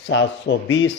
720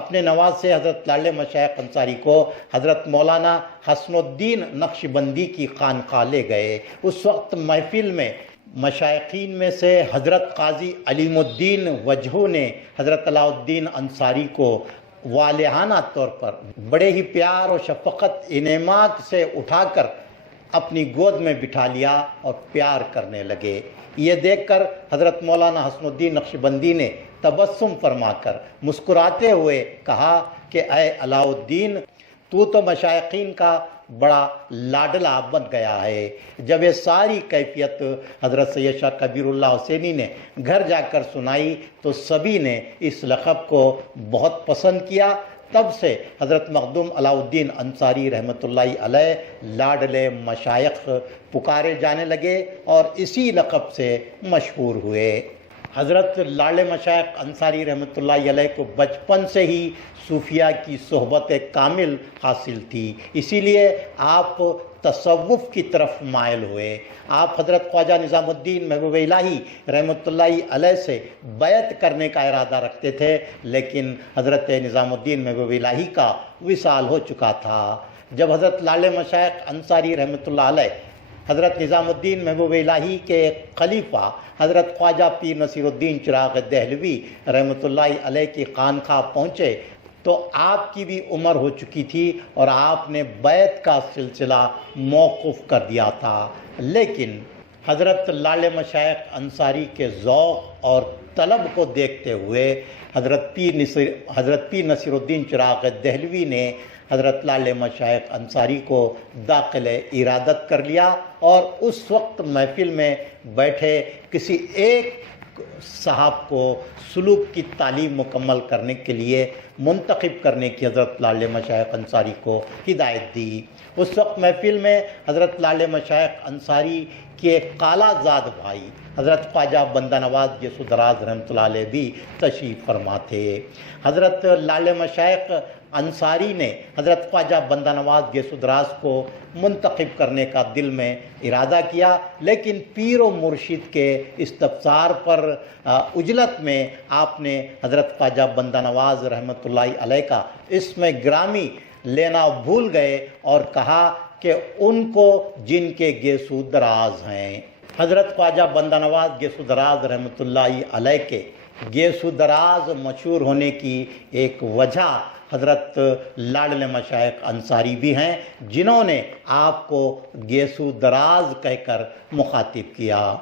اپنے نواز سے حضرت لاڈلے مشائخ انصاری کو حضرت مولانا حسن الدین نقشبندی کی خانقاہ لے گئے۔ اس وقت محفل میں مشائخین میں سے حضرت قاضی علیم الدین وجہو نے حضرت علاء الدین انصاری کو والہانہ طور پر بڑے ہی پیار اور شفقت انعامات سے اٹھا کر اپنی گود میں بٹھا لیا اور پیار کرنے لگے۔ یہ دیکھ کر حضرت مولانا حسن الدین نقشبندی نے تبسم فرما کر مسکراتے ہوئے کہا کہ اے علاء الدین، تو مشائخین کا بڑا لاڈلا بن گیا ہے۔ جب یہ ساری کیفیت حضرت سید شاہ کبیر اللہ حسینی نے گھر جا کر سنائی تو سبھی نے اس لقب کو بہت پسند کیا۔ تب سے حضرت مخدوم علاء الدین انصاری رحمۃ اللہ علیہ لاڈلے مشائخ پکارے جانے لگے اور اسی لقب سے مشہور ہوئے۔ حضرت لاڈلے مشائخ انصاری رحمۃ اللہ علیہ کو بچپن سے ہی صوفیہ کی صحبت کامل حاصل تھی، اسی لیے آپ تصوف کی طرف مائل ہوئے۔ آپ حضرت خواجہ نظام الدین محبوب الہی رحمۃ اللہ علیہ سے بیعت کرنے کا ارادہ رکھتے تھے، لیکن حضرت نظام الدین محبوب الہی کا وصال ہو چکا تھا۔ جب حضرت لاڈلے مشائخ انصاری رحمۃ اللہ علیہ حضرت نظام الدین محبوب الہی کے خلیفہ حضرت خواجہ پیر نصیر الدین چراغ دہلوی رحمۃ اللہ علیہ کی خانقاہ پہنچے تو آپ کی بھی عمر ہو چکی تھی اور آپ نے بیعت کا سلسلہ موقوف کر دیا تھا، لیکن حضرت لاڈلے مشائخ انصاری کے ذوق اور طلب کو دیکھتے ہوئے حضرت پیر نصیر الدین چراغ دہلوی نے حضرت لاڈلے مشائخ انصاری کو داخل ارادت کر لیا اور اس وقت محفل میں بیٹھے کسی ایک صاحب کو سلوک کی تعلیم مکمل کرنے کے لیے منتخب کرنے کی حضرت لاڈلے مشائخ انصاری کو ہدایت دی۔ اس وقت محفل میں حضرت لاڈلے مشائخ انصاری کے کالا زاد بھائی حضرت خواجہ بندہ نواز گیسو دراز رحمۃ اللہ علیہ بھی تشریف فرما تھے۔ حضرت لاڈلے مشائخ انصاری نے حضرت خواجہ بندہ نواز گیسو دراز کو منتخب کرنے کا دل میں ارادہ کیا، لیکن پیر و مرشد کے استفسار پر عجلت میں آپ نے حضرت خواجہ بندہ نواز رحمۃ اللہ علیہ کا اسم گرامی لینا بھول گئے اور کہا کہ ان کو جن کے گیسو دراز ہیں۔ حضرت خواجہ بندہ نواز گیسو دراز رحمۃ اللہ علیہ کے گیسو دراز مشہور ہونے کی ایک وجہ حضرت لاڈلے مشائخ انصاری بھی ہیں، جنہوں نے آپ کو گیسو دراز کہہ کر مخاطب کیا۔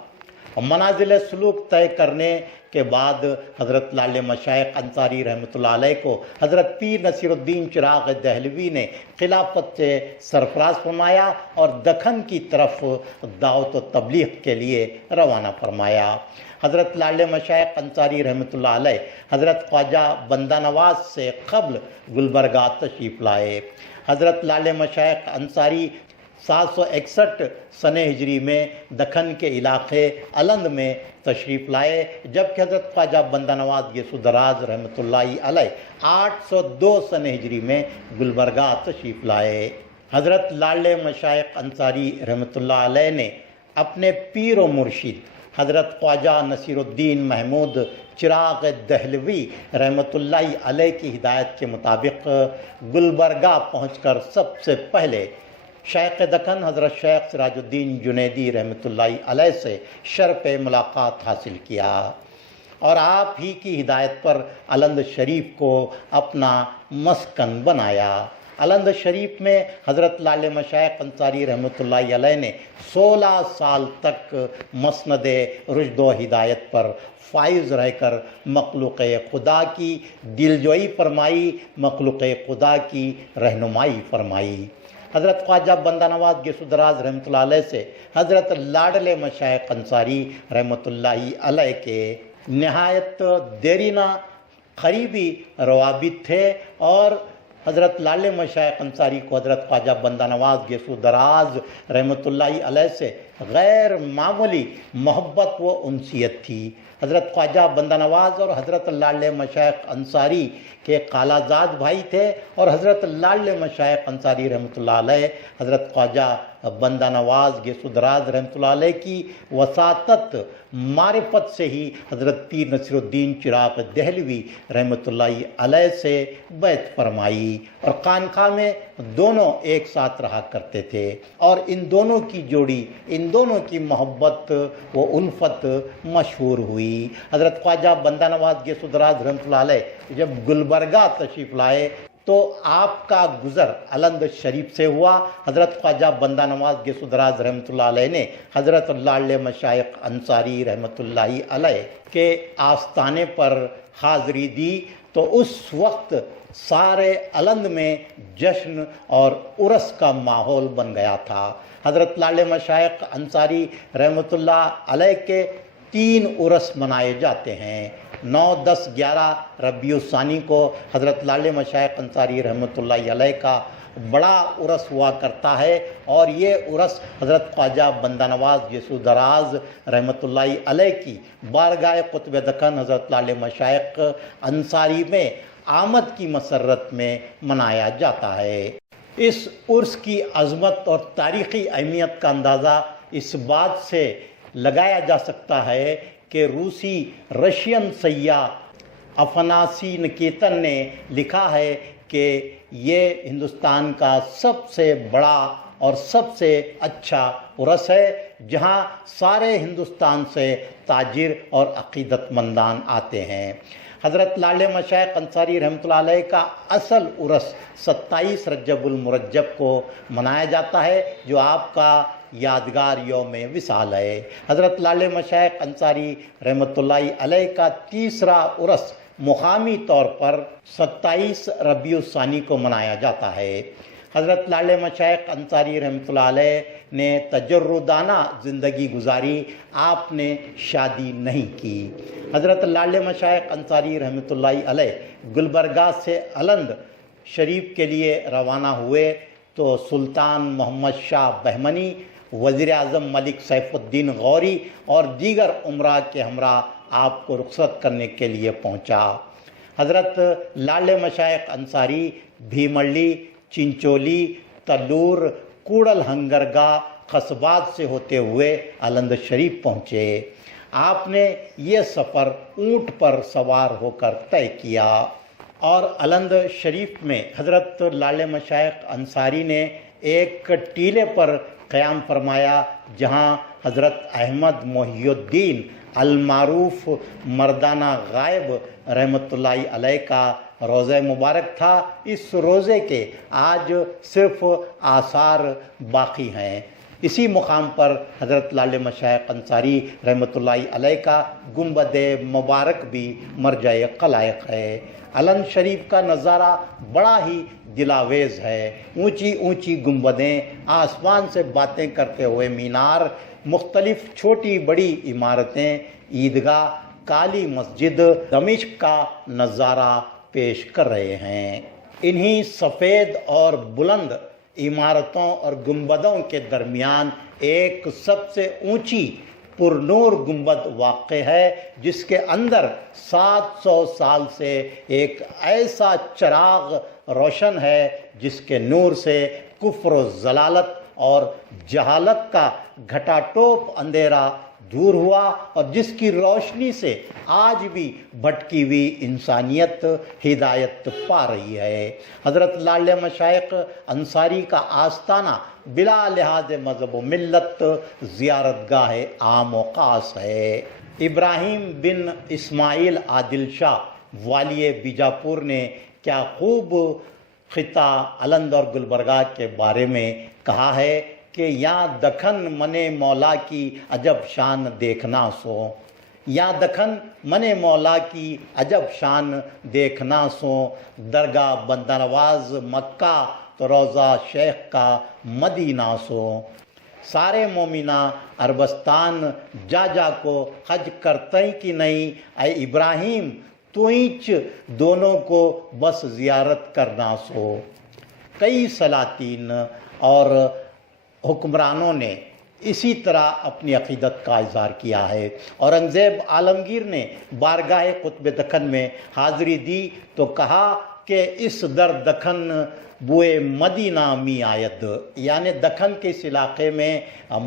منازل سلوک طے کرنے کے بعد حضرت لاڈلے مشائخ انصاری رحمۃ اللہ علیہ کو حضرت پیر نصیر الدین چراغ دہلوی نے خلافت سے سرفراز فرمایا اور دکن کی طرف دعوت و تبلیغ کے لیے روانہ فرمایا۔ حضرت لاڈلے مشائخ انصاری رحمۃ اللہ علیہ حضرت خواجہ بندہ نواز سے قبل گلبرگہ تشریف لائے۔ حضرت لاڈلے مشائخ انصاری 761 سنہ ہجری میں دکن کے علاقے الند میں تشریف لائے، جبکہ حضرت خواجہ بندہ نواز گیسو دراز رحمۃ اللہ علیہ 802 سنہ ہجری میں گلبرگہ تشریف لائے۔ حضرت لاڈلے مشائخ انصاری رحمۃ اللہ علیہ نے اپنے پیر و مرشد حضرت خواجہ نصیر الدین محمود چراغ دہلوی رحمۃ اللہ علیہ کی ہدایت کے مطابق گلبرگہ پہنچ کر سب سے پہلے شیخ دکن حضرت شیخ سراج الدین جنیدی رحمۃ اللہ علیہ سے شرف ملاقات حاصل کیا اور آپ ہی کی ہدایت پر الند شریف کو اپنا مسکن بنایا۔ الند شریف میں حضرت لاڈلے مشائخ انصاری رحمۃ اللہ علیہ نے 16 سال تک مسند رشد و ہدایت پر فائز رہ کر مخلوق خدا کی دلجوئی فرمائی، مخلوق خدا کی رہنمائی فرمائی۔ حضرت خواجہ بندہ نواز گیسو دراز رحمۃ اللہ علیہ سے حضرت لاڈلے مشائخ انصاری رحمۃ اللہ علیہ کے نہایت دیرینہ قریبی روابط تھے اور حضرت لاڈلے مشائخ انصاری کو حضرت خواجہ بندہ نواز گیسو دراز رحمۃ اللہ علیہ سے غیر معمولی محبت و انسیت تھی۔ حضرت خواجہ بندہ نواز اور حضرت لاڈلے مشائخ انصاری کے کالا زاد بھائی تھے اور حضرت لاڈلے مشائخ انصاری رحمۃ اللہ علیہ حضرت خواجہ بندہ نواز گیسودراز رحمۃ اللہ علیہ کی وساطت معرفت سے ہی حضرت پیر نصیر الدین چراغ دہلوی رحمۃ اللہ علیہ سے بیعت فرمائی، اور خانقاہ میں دونوں ایک ساتھ رہا کرتے تھے، اور ان دونوں کی جوڑی، ان دونوں کی محبت و الفت مشہور ہوئی۔ حضرت خواجہ بندہ نواز گیسودراز رحمۃ اللہ علیہ جب گلبرگہ تشریف لائے تو آپ کا گزر الند شریف سے ہوا۔ حضرت خواجہ بندہ نواز گیسودراز رحمۃ اللہ علیہ نے حضرت لاڈلے مشائخ انصاری رحمۃ اللہ علیہ کے آستانے پر حاضری دی تو اس وقت سارے الند میں جشن اور عرس کا ماحول بن گیا تھا۔ حضرت لاڈلے مشائخ انصاری رحمۃ اللہ علیہ کے 3 عرس منائے جاتے ہیں۔ 9، 10، 11 ربیع الثانی کو حضرت لاڈلے مشائخ انصاری رحمۃ اللہ علیہ کا بڑا عرس ہوا کرتا ہے، اور یہ عرس حضرت خواجہ بندہ نواز گیسودراز رحمۃ اللہ علیہ کی بارگاہ قطب دکن حضرت لاڈلے مشائخ انصاری میں آمد کی مسرت میں منایا جاتا ہے۔ اس عرس کی عظمت اور تاریخی اہمیت کا اندازہ اس بات سے لگایا جا سکتا ہے کہ روسی رشین سیاح افناسی نکیتن نے لکھا ہے کہ یہ ہندوستان کا سب سے بڑا اور سب سے اچھا عرس ہے، جہاں سارے ہندوستان سے تاجر اور عقیدت مندان آتے ہیں۔ حضرت لاڈلے مشائخ انصاری رحمۃ اللہ علیہ کا اصل عرس 27 رجب المرجب کو منایا جاتا ہے، جو آپ کا یادگار یوم وصال ہے۔ حضرت لاڈلے مشائخ انصاری رحمۃ اللہ علیہ کا تیسرا عرس مقامی طور پر 27 ربیع الثانی کو منایا جاتا ہے۔ حضرت لاڈلے مشائخ انصاری رحمۃ اللہ علیہ نے تجردانہ زندگی گزاری، آپ نے شادی نہیں کی۔ حضرت لاڈلے مشائخ انصاری رحمۃ اللہ علیہ گلبرگہ سے الند شریف کے لیے روانہ ہوئے تو سلطان محمد شاہ بہمنی، وزیر اعظم ملک سیف الدین غوری اور دیگر امراء کے ہمراہ آپ کو رخصت کرنے کے لیے پہنچا۔ حضرت لاڈلے مشائخ انصاری بھیمڑی، چنچولی، تلور، کوڑل ہنگرگاہ قصبات سے ہوتے ہوئے الند شریف پہنچے۔ آپ نے یہ سفر اونٹ پر سوار ہو کر طے کیا، اور الند شریف میں حضرت لاڈلے مشائخ انصاری نے ایک ٹیلے پر قیام فرمایا، جہاں حضرت احمد محی الدین المعروف مردانہ غائب رحمۃ اللہ علیہ کا روضہ مبارک تھا۔ اس روضے کے آج صرف آثار باقی ہیں۔ اسی مقام پر حضرت لاڈلے مشائخ انصاری رحمۃ اللہ علیہ کا گنبد مبارک بھی مرجع خلائق ہے۔ الند شریف کا نظارہ بڑا ہی دلاویز ہے۔ اونچی اونچی گنبدیں، آسمان سے باتیں کرتے ہوئے مینار، مختلف چھوٹی بڑی عمارتیں، عیدگاہ، کالی مسجد دمشق کا نظارہ پیش کر رہے ہیں۔ انہی سفید اور بلند عمارتوں اور گنبدوں کے درمیان ایک سب سے اونچی پر نور گنبد واقع ہے، جس کے اندر 700 سال سے ایک ایسا چراغ روشن ہے جس کے نور سے کفر و ضلالت اور جہالت کا گھٹا ٹوپ اندھیرا دور ہوا، اور جس کی روشنی سے آج بھی بھٹکی ہوئی انسانیت ہدایت پا رہی ہے۔ حضرت لاڈلے مشائخ انصاری کا آستانہ بلا لحاظ مذہب و ملت زیارت گاہ عام و خاص ہے۔ ابراہیم بن اسماعیل عادل شاہ والی بیجاپور نے کیا خوب خطہ الند اور گلبرگہ کے بارے میں کہا ہے کہ یا دکھن منے مولا کی عجب شان دیکھنا سو، یا دکھن منے مولا کی عجب شان دیکھنا سو، درگاہ بندہ نواز مکہ تو روضہ شیخ کا مدینہ سو، سارے مومنہ عربستان جا جا کو حج کرتے کی نہیں، اے ابراہیم تو اینچ دونوں کو بس زیارت کرنا سو۔ کئی سلاطین اور حکمرانوں نے اسی طرح اپنی عقیدت کا اظہار کیا ہے۔ اورنگزیب عالمگیر نے بارگاہ قطب دکن میں حاضری دی تو کہا کہ اس در دکن بوئے مدینہ می آید، یعنی دکن کے اس علاقے میں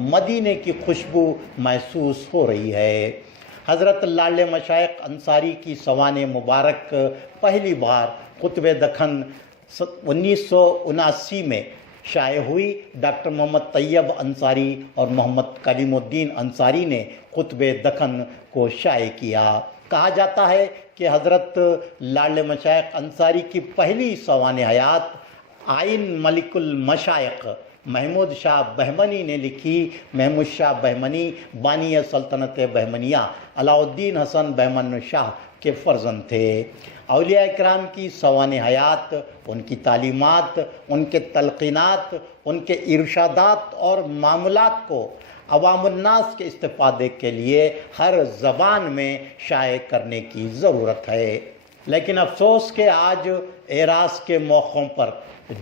مدینے کی خوشبو محسوس ہو رہی ہے۔ حضرت لاڈلے مشائخ انصاری کی سوانح مبارک پہلی بار خطبہ دکن 1979 میں شائع ہوئی۔ ڈاکٹر محمد طیب انصاری اور محمد کلیم الدین انصاری نے خطبہ دکن کو شائع کیا۔ کہا جاتا ہے کہ حضرت لاڈلے مشائخ انصاری کی پہلی سوانح حیات آئین ملک المشائخ محمود شاہ بہمنی نے لکھی۔ محمود شاہ بہمنی بانی سلطنت بہمنیہ علاء الدین حسن بہمن شاہ کے فرزند تھے۔ اولیاء اکرام کی سوانح حیات، ان کی تعلیمات، ان کے تلقینات، ان کے ارشادات اور معاملات کو عوام الناس کے استفادے کے لیے ہر زبان میں شائع کرنے کی ضرورت ہے۔ لیکن افسوس کہ آج اعراس کے موقعوں پر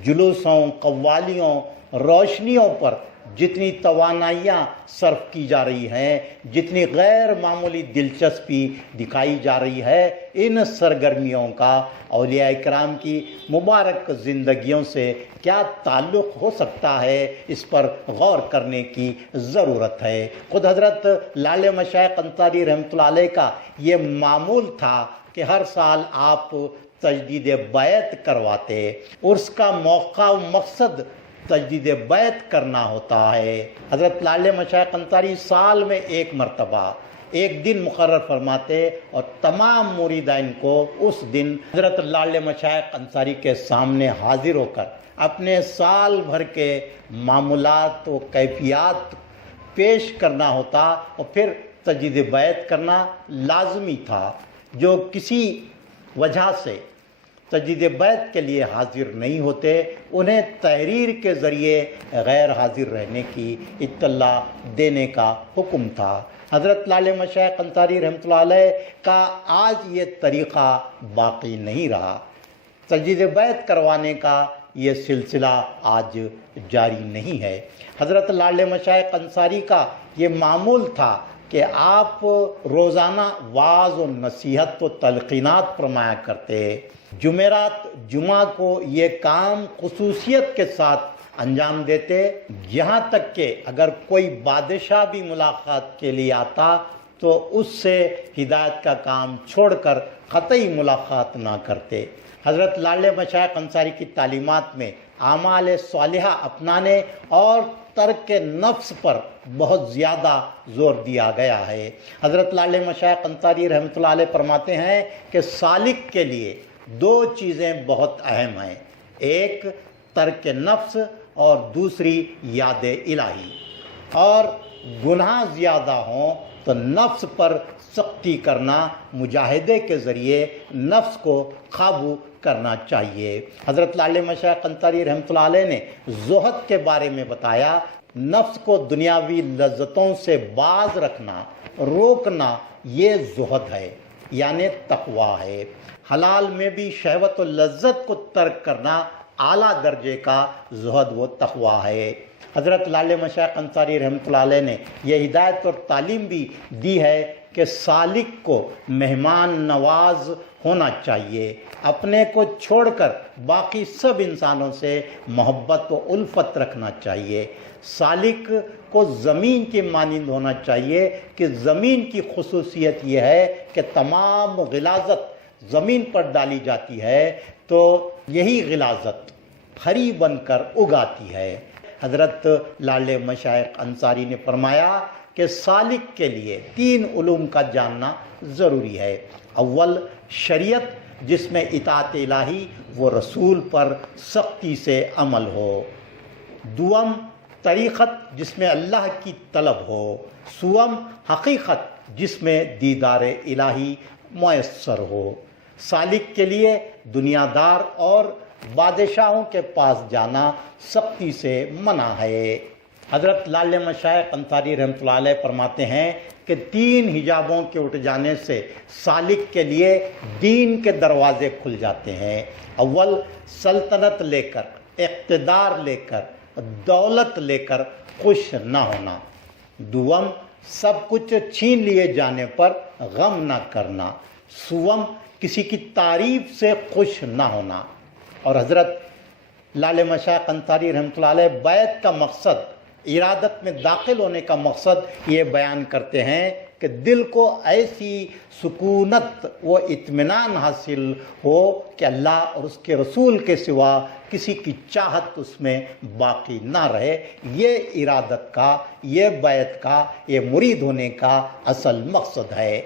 جلوسوں، قوالیوں، روشنیوں پر جتنی توانائیاں صرف کی جا رہی ہیں، جتنی غیر معمولی دلچسپی دکھائی جا رہی ہے، ان سرگرمیوں کا اولیاء کرام کی مبارک زندگیوں سے کیا تعلق ہو سکتا ہے، اس پر غور کرنے کی ضرورت ہے۔ خود حضرت لاڈلے مشائخ انصاری رحمۃ اللہ علیہ کا یہ معمول تھا کہ ہر سال آپ تجدید بیعت کرواتے۔ عرس کا موقع و مقصد تجدید بیعت کرنا ہوتا ہے۔ حضرت لاڈلے مشائخ انصاری سال میں ایک مرتبہ ایک دن مقرر فرماتے اور تمام مریدین کو اس دن حضرت لاڈلے مشائخ انصاری کے سامنے حاضر ہو کر اپنے سال بھر کے معمولات و کیفیات پیش کرنا ہوتا اور پھر تجدید بیعت کرنا لازمی تھا۔ جو کسی وجہ سے تجدید بیعت کے لیے حاضر نہیں ہوتے، انہیں تحریر کے ذریعے غیر حاضر رہنے کی اطلاع دینے کا حکم تھا۔ حضرت لاڈلے مشائخ انصاری رحمۃ اللہ علیہ کا آج یہ طریقہ باقی نہیں رہا۔ تجدید بیعت کروانے کا یہ سلسلہ آج جاری نہیں ہے۔ حضرت لاڈلے مشائخ انصاری کا یہ معمول تھا کہ آپ روزانہ وعظ و نصیحت و تلقینات فرمایا کرتے۔ جمعرات جمعہ کو یہ کام خصوصیت کے ساتھ انجام دیتے، یہاں تک کہ اگر کوئی بادشاہ بھی ملاقات کے لیے آتا تو اس سے ہدایت کا کام چھوڑ کر قطعی ملاقات نہ کرتے۔ حضرت لاڈلے مشائخ انصاری کی تعلیمات میں اعمال صالحہ اپنانے اور ترک نفس پر بہت زیادہ زور دیا گیا ہے۔ حضرت لاڈلے مشائخ انصاری رحمۃ اللہ علیہ فرماتے ہیں کہ سالک کے لیے دو چیزیں بہت اہم ہیں، ایک ترک نفس اور دوسری یاد الہی۔ اور گناہ زیادہ ہوں تو نفس پر سختی کرنا، مجاہدے کے ذریعے نفس کو قابو کرنا چاہیے۔ حضرت لاڈلے مشائخ انصاری رحمۃ اللہ علیہ نے زہد کے بارے میں بتایا، نفس کو دنیاوی لذتوں سے باز رکھنا، روکنا، یہ زہد ہے، یعنی تقوی ہے۔ حلال میں بھی شہوت و لذت کو ترک کرنا اعلیٰ درجے کا زہد و تقوی ہے۔ حضرت لاڈلے مشائخ انصاری رحمۃ اللہ علیہ نے یہ ہدایت اور تعلیم بھی دی ہے کہ سالک کو مہمان نواز ہونا چاہیے، اپنے کو چھوڑ کر باقی سب انسانوں سے محبت و الفت رکھنا چاہیے۔ سالک کو زمین کی مانند ہونا چاہیے کہ زمین کی خصوصیت یہ ہے کہ تمام غلاظت زمین پر ڈالی جاتی ہے تو یہی غلاظت پھری بن کر اگاتی ہے۔ حضرت لاڈلے مشائخ انصاری نے فرمایا کہ سالک کے لیے 3 علوم کا جاننا ضروری ہے۔ اول شریعت، جس میں اطاعت الہی و رسول پر سختی سے عمل ہو۔ دوم طریقت، جس میں اللہ کی طلب ہو۔ سوم حقیقت، جس میں دیدار الہی میسر ہو۔ سالک کے لیے دنیا دار اور بادشاہوں کے پاس جانا سختی سے منع ہے۔ حضرت لاڈلے مشائخ انصاری رحمۃ اللہ علیہ فرماتے ہیں کہ 3 حجابوں کے اٹھ جانے سے سالک کے لیے دین کے دروازے کھل جاتے ہیں۔ اول سلطنت لے کر، اقتدار لے کر، دولت لے کر خوش نہ ہونا۔ دوم سب کچھ چھین لیے جانے پر غم نہ کرنا۔ سوم کسی کی تعریف سے خوش نہ ہونا۔ اور حضرت لال مشائخ انصاری رحمۃ اللہ علیہ بیعت کا مقصد، ارادت میں داخل ہونے کا مقصد یہ بیان کرتے ہیں کہ دل کو ایسی سکونت و اطمینان حاصل ہو کہ اللہ اور اس کے رسول کے سوا کسی کی چاہت اس میں باقی نہ رہے۔ یہ ارادت کا، یہ بیعت کا، یہ مرید ہونے کا اصل مقصد ہے۔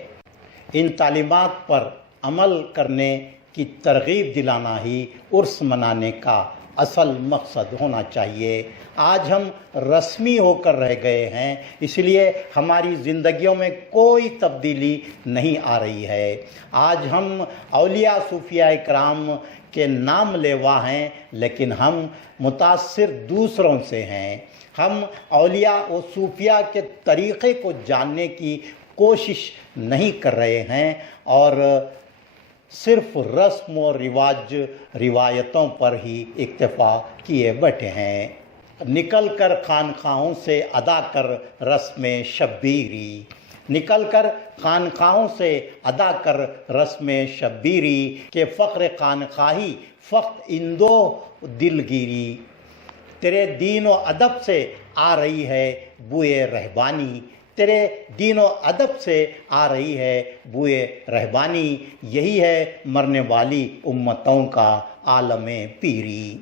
ان تعلیمات پر عمل کرنے کی ترغیب دلانا ہی عرس منانے کا اصل مقصد ہونا چاہیے۔ آج ہم رسمی ہو کر رہ گئے ہیں، اس لیے ہماری زندگیوں میں کوئی تبدیلی نہیں آ رہی ہے۔ آج ہم اولیاء صوفیاء کرام کے نام لیوا ہیں، لیکن ہم متاثر دوسروں سے ہیں۔ ہم اولیاء و صوفیاء کے طریقے کو جاننے کی کوشش نہیں کر رہے ہیں اور صرف رسم و رواج، روایتوں پر ہی اکتفا کیے بیٹھے ہیں۔ نکل کر خانقاہوں سے ادا کر رسم شبیری، نکل کر خانقاہوں سے ادا کر رسم شبیری، کہ فخر خانقاہی فقط اندو دلگیری، تیرے دین و ادب سے آ رہی ہے بوئے رہبانی، تیرے دین و ادب سے آ رہی ہے بوئے رہبانی، یہی ہے مرنے والی امتوں کا عالم پیری۔